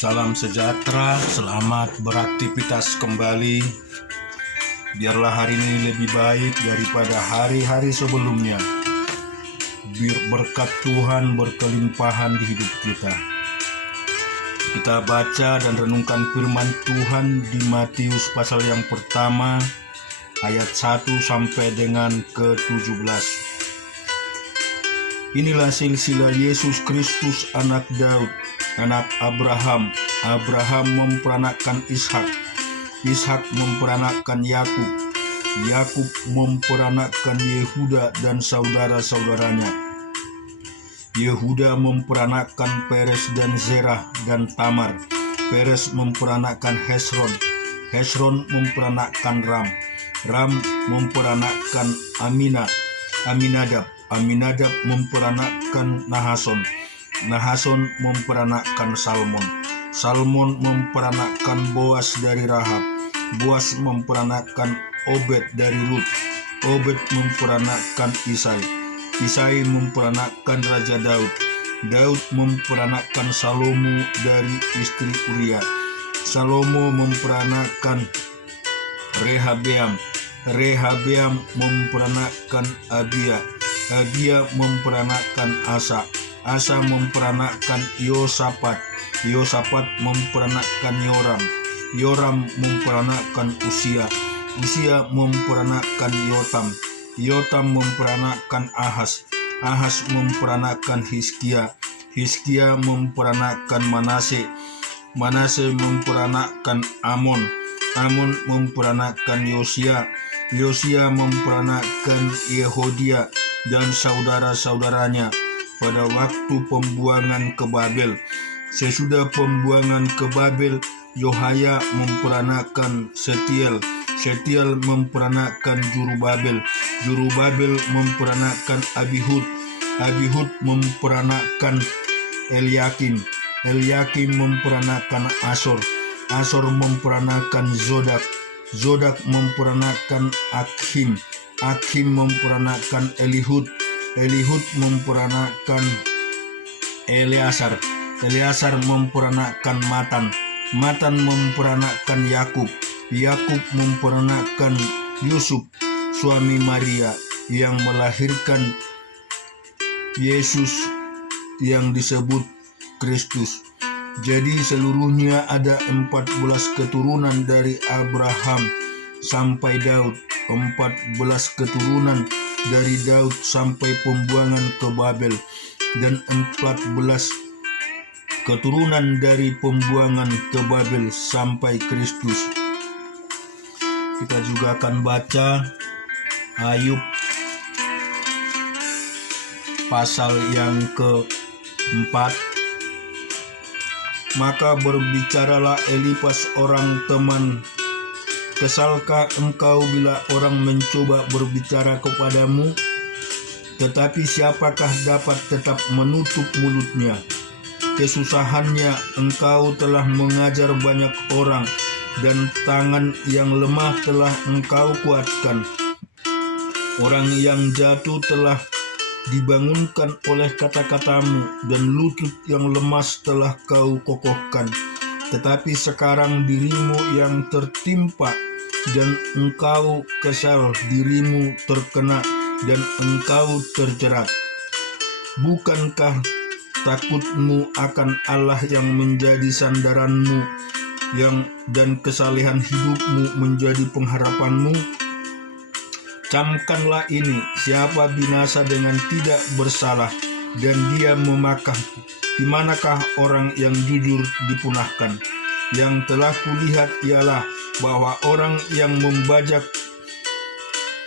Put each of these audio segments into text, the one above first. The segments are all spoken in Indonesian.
Salam sejahtera, selamat beraktivitas kembali. Biarlah hari ini lebih baik daripada hari-hari sebelumnya. Biar berkat Tuhan berkelimpahan di hidup kita. Kita baca dan renungkan firman Tuhan di Matius pasal yang pertama, ayat 1 sampai dengan ke-17. Inilah silsilah Yesus Kristus anak Daud, anak Abraham. Abraham memperanakkan Ishak. Ishak memperanakkan Yakub. Yakub memperanakkan Yehuda dan saudara-saudaranya. Yehuda memperanakkan Peres dan Zerah dan Tamar. Peres memperanakkan Hesron. Hesron memperanakkan Ram. Ram memperanakkan Aminadab. Aminadab memperanakkan Nahason. Nahason memperanakkan Salmon. Salmon memperanakkan Boas dari Rahab. Boas memperanakkan Obed dari Rut. Obed memperanakkan Isai. Isai memperanakkan Raja Daud. Daud memperanakkan Salomo dari istri Uria. Salomo memperanakkan Rehabeam. Rehabeam memperanakkan Abia. Abia memperanakkan Asa. Asa memperanakkan Yosafat. Yosafat memperanakkan Yoram. Yoram memperanakkan Usia. Usia memperanakkan Yotam. Yotam memperanakkan Ahas. Ahas memperanakkan Hizkia. Hizkia memperanakkan Manase. Manase memperanakkan Amon. Amon memperanakkan Yosia. Yosia memperanakkan Yehodia dan saudara-saudaranya pada waktu pembuangan ke Babel. Sesudah pembuangan ke Babel, Yohaya memperanakkan Setiel. Setiel memperanakkan Jurubabel. Jurubabel memperanakkan Abihud. Abihud memperanakkan Eliakim. Eliakim memperanakkan Asor. Asor memperanakkan Zodak. Zodak memperanakkan Akhim. Akhim memperanakkan Elihud. Elihud memperanakkan Eleasar. Eleasar memperanakkan Matan. Matan memperanakkan Yakub. Yakub memperanakkan Yusuf, suami Maria, yang melahirkan Yesus yang disebut Kristus. Jadi seluruhnya ada 14 keturunan dari Abraham sampai Daud, 14 keturunan dari Daud sampai pembuangan ke Babel, dan 14 keturunan dari pembuangan ke Babel sampai Kristus. Kita juga akan baca Ayub pasal yang ke-4. Maka berbicaralah Elifas orang teman, kesalkah engkau bila orang mencoba berbicara kepadamu? Tetapi siapakah dapat tetap menutup mulutnya? Kesusahannya engkau telah mengajar banyak orang, dan tangan yang lemah telah engkau kuatkan. Orang yang jatuh telah dibangunkan oleh kata-katamu, dan lutut yang lemas telah kau kokohkan. Tetapi sekarang dirimu yang tertimpa, dan engkau kesal, dirimu terkena, dan engkau terjerat. Bukankah takutmu akan Allah yang menjadi sandaranmu, dan kesalehan hidupmu menjadi pengharapanmu? Camkanlah ini, siapa binasa dengan tidak bersalah, dan dia memakan. Di manakah orang yang jujur dipunahkan? Yang telah kulihat ialah bahwa orang yang membajak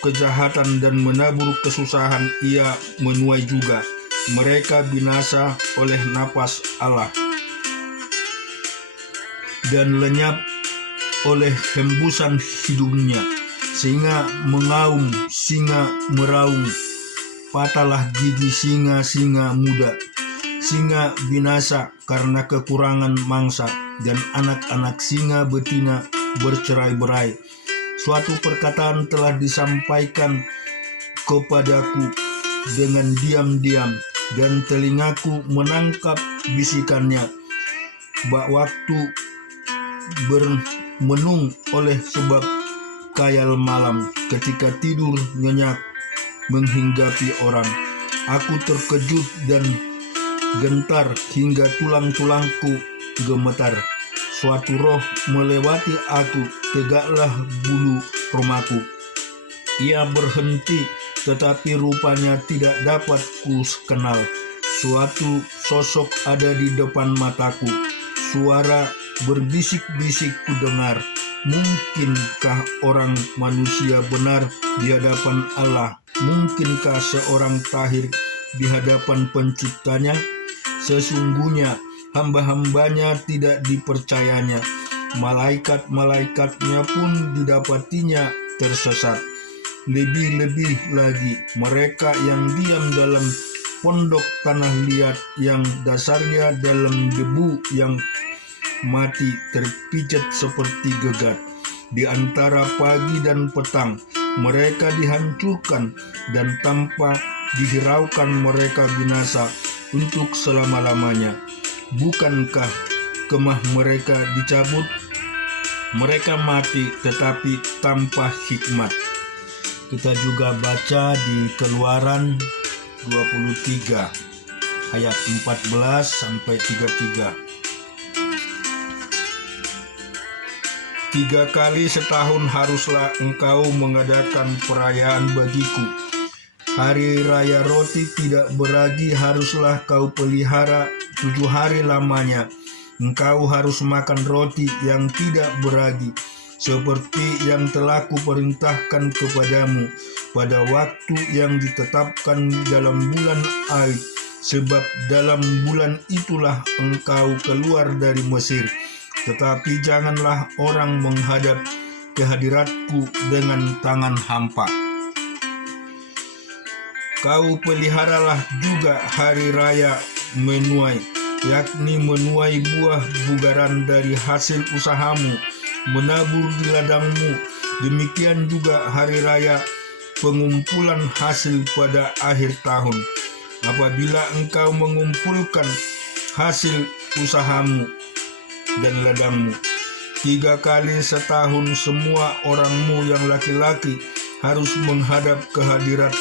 kejahatan dan menabur kesusahan ia menuai juga. Mereka binasa oleh napas Allah, dan lenyap oleh hembusan hidungnya. Singa mengaum, singa meraung, patahlah gigi singa-singa muda. Singa binasa karena kekurangan mangsa, dan anak-anak singa betina bercerai-berai. Suatu perkataan telah disampaikan kepadaku dengan diam-diam, dan telingaku menangkap bisikannya. waktu bermenung oleh sebab khayal malam. Ketika tidur nyenyak menghinggapi orang, aku terkejut dan gentar hingga tulang-tulangku gemetar. Suatu roh melewati aku, tegaklah bulu romaku. Ia berhenti, tetapi rupanya tidak dapat ku kenal. Suatu sosok ada di depan mataku. Suara berbisik-bisik ku dengar. Mungkinkah orang manusia benar di hadapan Allah? Mungkinkah seorang tahir di hadapan penciptanya? Sesungguhnya hamba-hambanya tidak dipercayanya. Malaikat-malaikatnya pun didapatinya tersesat. Lebih-lebih lagi mereka yang diam dalam pondok tanah liat yang dasarnya dalam debu yang mati terpijat seperti gegat. Di antara pagi dan petang mereka dihancurkan, dan tanpa dihiraukan mereka binasa untuk selama-lamanya. Bukankah kemah mereka dicabut? Mereka mati tetapi tanpa hikmat. Kita juga baca di Keluaran 23 ayat 14 sampai 33. 3 kali setahun haruslah engkau mengadakan perayaan bagiku. Hari raya roti tidak beragi haruslah kau pelihara 7 hari lamanya. Engkau harus makan roti yang tidak beragi, seperti yang telah kuperintahkan kepadamu pada waktu yang ditetapkan dalam bulan Aib, sebab dalam bulan itulah engkau keluar dari Mesir. Tetapi janganlah orang menghadap ke hadiratku dengan tangan hampa. Kau peliharalah juga hari raya menuai, yakni menuai buah bugaran dari hasil usahamu, menabur di ladangmu. Demikian juga hari raya pengumpulan hasil pada akhir tahun. Apabila engkau mengumpulkan hasil usahamu dan ladangmu, 3 kali setahun semua orangmu yang laki-laki harus menghadap ke hadirat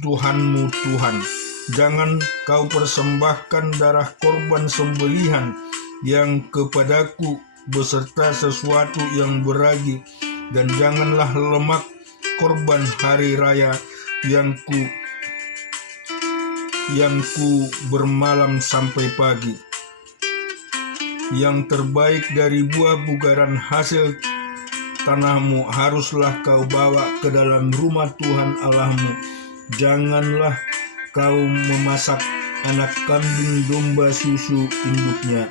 Tuhanmu Tuhan. Jangan kau persembahkan darah korban sembelihan yang kepadaku beserta sesuatu yang beragi, dan janganlah lemak korban hari raya yang ku bermalam sampai pagi. Yang terbaik dari buah bugaran hasil tanahmu haruslah kau bawa ke dalam rumah Tuhan Allahmu. Janganlah kau memasak anak kambing domba susu induknya.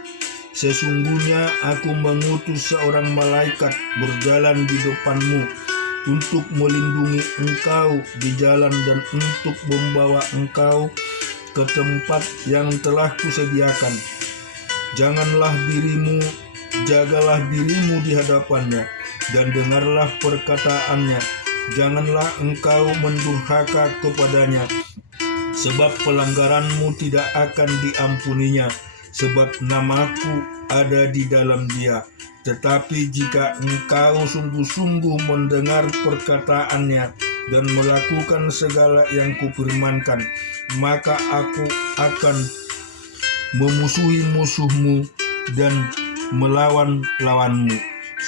Sesungguhnya aku mengutus seorang malaikat berjalan di depanmu untuk melindungi engkau di jalan dan untuk membawa engkau ke tempat yang telah kusediakan. Jagalah dirimu di hadapannya, dan dengarlah perkataannya. Janganlah engkau mendurhaka kepadanya, sebab pelanggaranmu tidak akan diampuninya, sebab namaku ada di dalam dia. Tetapi jika engkau sungguh-sungguh mendengar perkataannya dan melakukan segala yang kupirmankan, maka aku akan memusuhi musuhmu dan melawan lawanmu.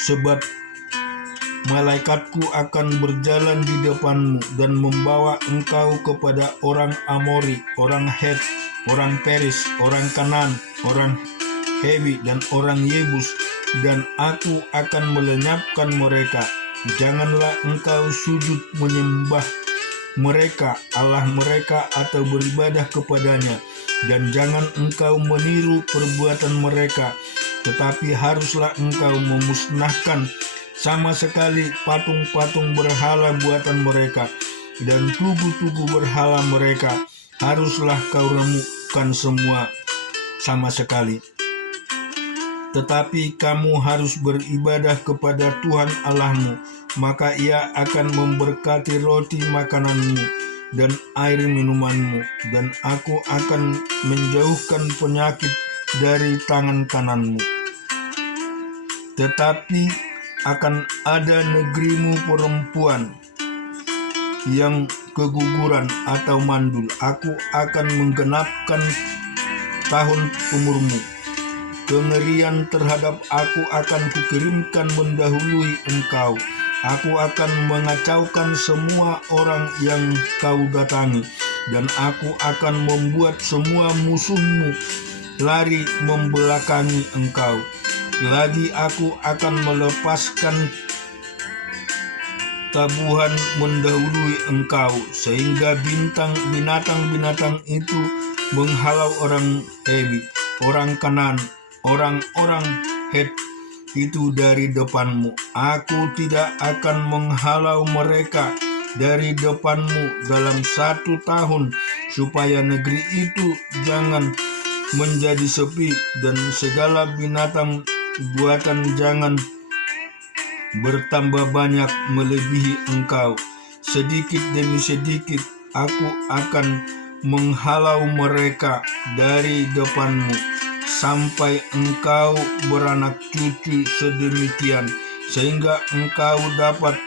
Sebab malaikatku akan berjalan di depanmu dan membawa engkau kepada orang Amori, orang Het, orang Peris, orang Kanan, orang Hewi, dan orang Yebus, dan aku akan melenyapkan mereka. Janganlah engkau sujud menyembah mereka, Allah mereka, atau beribadah kepadanya, dan jangan engkau meniru perbuatan mereka, tetapi haruslah engkau memusnahkan sama sekali patung-patung berhala buatan mereka, dan tugu-tugu berhala mereka haruslah kau remukkan semua sama sekali. Tetapi kamu harus beribadah kepada Tuhan Allahmu, maka Ia akan memberkati roti makananmu dan air minumanmu, dan aku akan menjauhkan penyakit dari tangan kananmu. Tetapi akan ada negerimu perempuan yang keguguran atau mandul. Aku akan menggenapkan tahun umurmu. Kengerian terhadap aku akan kukirimkan mendahului engkau. Aku akan mengacaukan semua orang yang kau datangi, dan aku akan membuat semua musuhmu lari membelakangi engkau. Lagi aku akan melepaskan tabuhan mendahului engkau, sehingga binatang-binatang itu menghalau orang Lewi, orang Kanan, orang-orang Het itu dari depanmu. Aku tidak akan menghalau mereka dari depanmu dalam 1 tahun, supaya negeri itu jangan menjadi sepi, dan segala binatang buatan jangan bertambah banyak melebihi engkau. Sedikit demi sedikit aku akan menghalau mereka dari depanmu, sampai engkau beranak cucu sedemikian, sehingga engkau dapat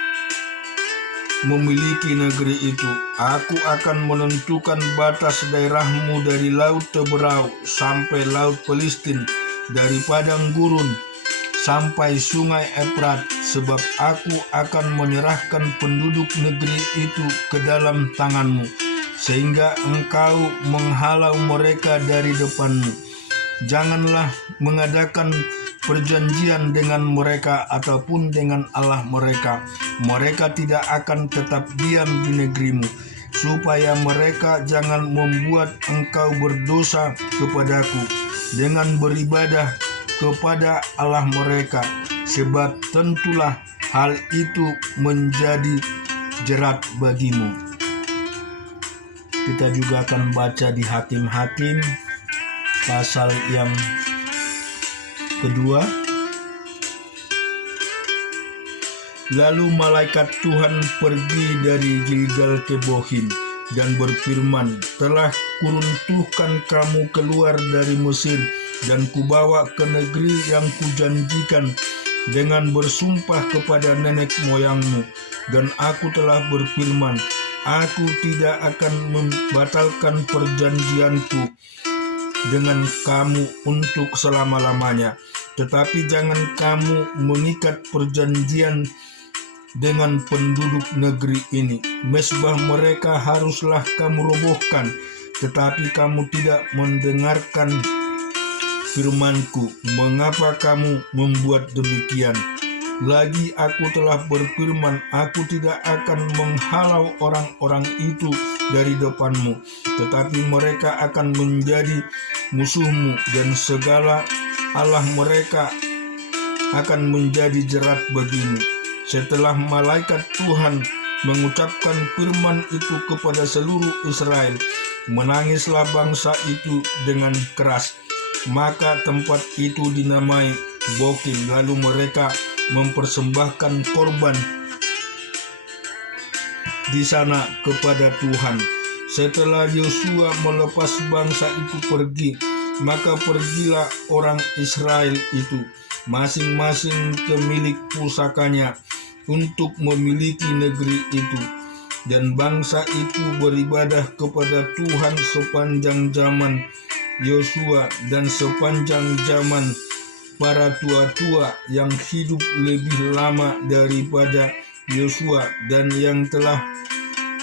memiliki negeri itu. Aku akan menentukan batas daerahmu dari Laut Teberau sampai Laut Palestin, dari padang gurun sampai sungai Efrat, sebab aku akan menyerahkan penduduk negeri itu ke dalam tanganmu, sehingga engkau menghalau mereka dari depanmu. Janganlah mengadakan perjanjian dengan mereka ataupun dengan Allah mereka. Mereka tidak akan tetap diam di negerimu, supaya mereka jangan membuat engkau berdosa kepadaku dengan beribadah kepada Allah mereka, sebab tentulah hal itu menjadi jerat bagimu. Kita juga akan baca di Hakim-Hakim pasal yang kedua. Lalu malaikat Tuhan pergi dari Gilgal ke Bohim dan berfirman, telah kuruntuhkan kamu keluar dari Mesir, dan kubawa ke negeri yang kujanjikan dengan bersumpah kepada nenek moyangmu. Dan aku telah berfirman, aku tidak akan membatalkan perjanjianku dengan kamu untuk selama-lamanya. Tetapi jangan kamu mengikat perjanjian dengan penduduk negeri ini. Mezbah mereka haruslah kamu robohkan, tetapi kamu tidak mendengarkan firmanku. Mengapa kamu membuat demikian? Lagi aku telah berfirman, aku tidak akan menghalau orang-orang itu dari depanmu, tetapi mereka akan menjadi musuhmu, dan segala Allah mereka akan menjadi jerat bagimu. Setelah malaikat Tuhan mengucapkan firman itu kepada seluruh Israel, menangislah bangsa itu dengan keras. Maka tempat itu dinamai Bokim. Lalu mereka mempersembahkan korban di sana kepada Tuhan. Setelah Yosua melepas bangsa itu pergi, maka pergilah orang Israel itu masing-masing ke milik pusakanya untuk memiliki negeri itu. Dan bangsa itu beribadah kepada Tuhan sepanjang zaman Yosua dan sepanjang zaman para tua-tua yang hidup lebih lama daripada Yosua, dan yang telah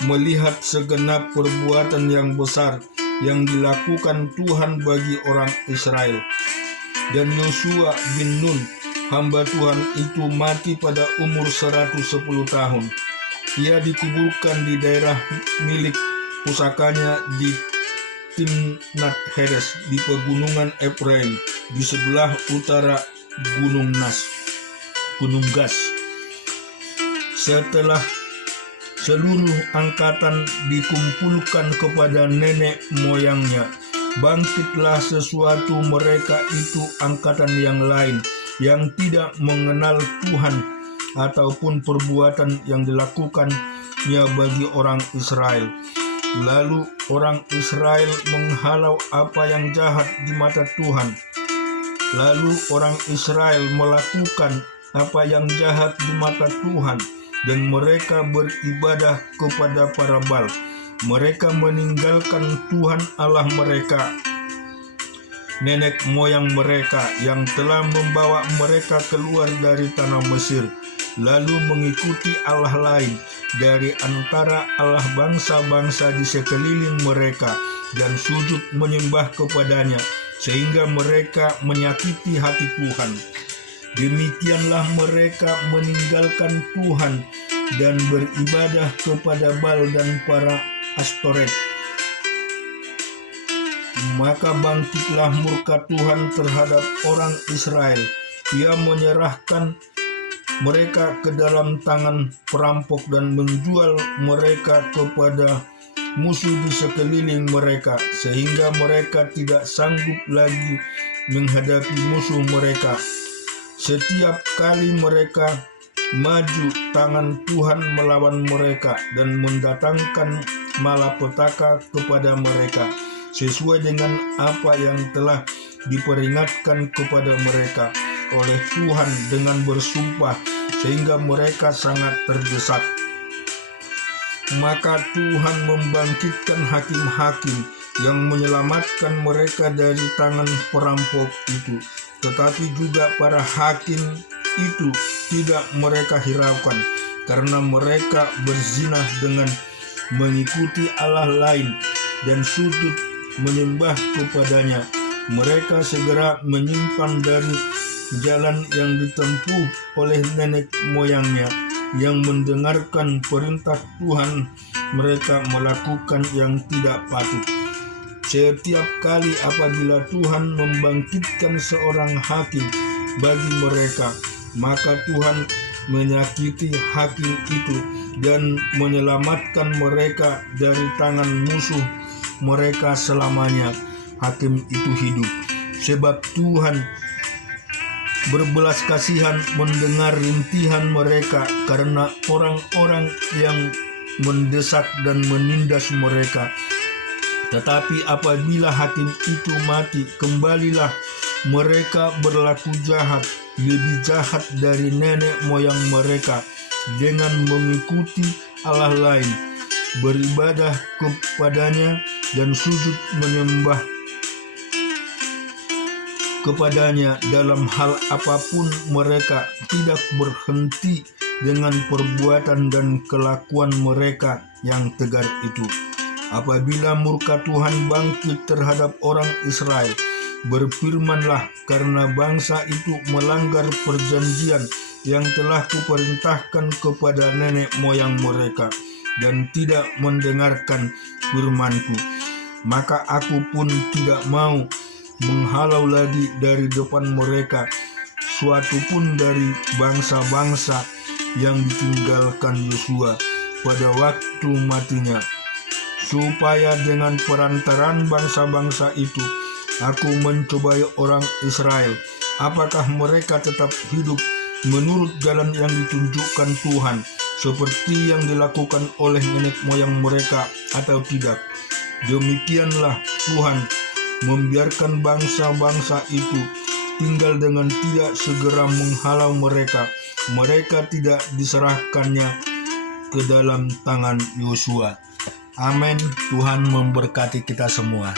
melihat segenap perbuatan yang besar yang dilakukan Tuhan bagi orang Israel. Dan Yosua bin Nun, hamba Tuhan itu, mati pada umur 110 tahun. Ia dikuburkan di daerah milik pusakanya di Timnat Heres di pegunungan Efraim, di sebelah utara Gunung Gas. Setelah seluruh angkatan dikumpulkan kepada nenek moyangnya, bangkitlah sesuatu mereka itu angkatan yang lain, yang tidak mengenal Tuhan ataupun perbuatan yang dilakukannya bagi orang Israel. Lalu orang Israel menghalau apa yang jahat di mata Tuhan. Lalu orang Israel melakukan apa yang jahat di mata Tuhan, dan mereka beribadah kepada para Baal. Mereka meninggalkan Tuhan Allah mereka, nenek moyang mereka yang telah membawa mereka keluar dari tanah Mesir, lalu mengikuti Allah lain dari antara Allah bangsa-bangsa di sekeliling mereka dan sujud menyembah kepadanya, sehingga mereka menyakiti hati Tuhan. Demikianlah mereka meninggalkan Tuhan dan beribadah kepada Baal dan para Astoret. Maka bangkitlah murka Tuhan terhadap orang Israel. Ia menyerahkan mereka ke dalam tangan perampok dan menjual mereka kepada musuh di sekeliling mereka, sehingga mereka tidak sanggup lagi menghadapi musuh mereka. Setiap kali mereka maju, tangan Tuhan melawan mereka dan mendatangkan malapetaka kepada mereka, sesuai dengan apa yang telah diperingatkan kepada mereka oleh Tuhan dengan bersumpah, sehingga mereka sangat terdesak. Maka Tuhan membangkitkan hakim-hakim yang menyelamatkan mereka dari tangan perampok itu. Tetapi juga para hakim itu tidak mereka hiraukan, karena mereka berzinah dengan mengikuti Allah lain dan sujud menyembah kepadanya. Mereka segera menyimpan dari jalan yang ditempuh oleh nenek moyangnya, yang mendengarkan perintah Tuhan mereka melakukan yang tidak patut. Setiap kali apabila Tuhan membangkitkan seorang hakim bagi mereka, maka Tuhan menyakiti hakim itu dan menyelamatkan mereka dari tangan musuh mereka selamanya. Hakim itu hidup, sebab Tuhan berbelas kasihan mendengar rintihan mereka, karena orang-orang yang mendesak dan menindas mereka. Tetapi apabila hakim itu mati, kembalilah mereka berlaku jahat, lebih jahat dari nenek moyang mereka, dengan mengikuti Allah lain, beribadah kepadanya dan sujud menyembah kepadanya. Dalam hal apapun mereka tidak berhenti dengan perbuatan dan kelakuan mereka yang tegar itu. Apabila murka Tuhan bangkit terhadap orang Israel, berfirmanlah, karena bangsa itu melanggar perjanjian yang telah kuperintahkan kepada nenek moyang mereka dan tidak mendengarkan firmanku, maka aku pun tidak mau menghalau lagi dari depan mereka suatu pun dari bangsa-bangsa yang ditinggalkan Yosua pada waktu matinya, supaya dengan perantaraan bangsa-bangsa itu aku mencobai orang Israel, apakah mereka tetap hidup menurut jalan yang ditunjukkan Tuhan, seperti yang dilakukan oleh nenek moyang mereka, atau tidak. Demikianlah Tuhan membiarkan bangsa-bangsa itu tinggal dengan tidak segera menghalau mereka. Mereka tidak diserahkannya ke dalam tangan Yosua. Amin. Tuhan memberkati kita semua.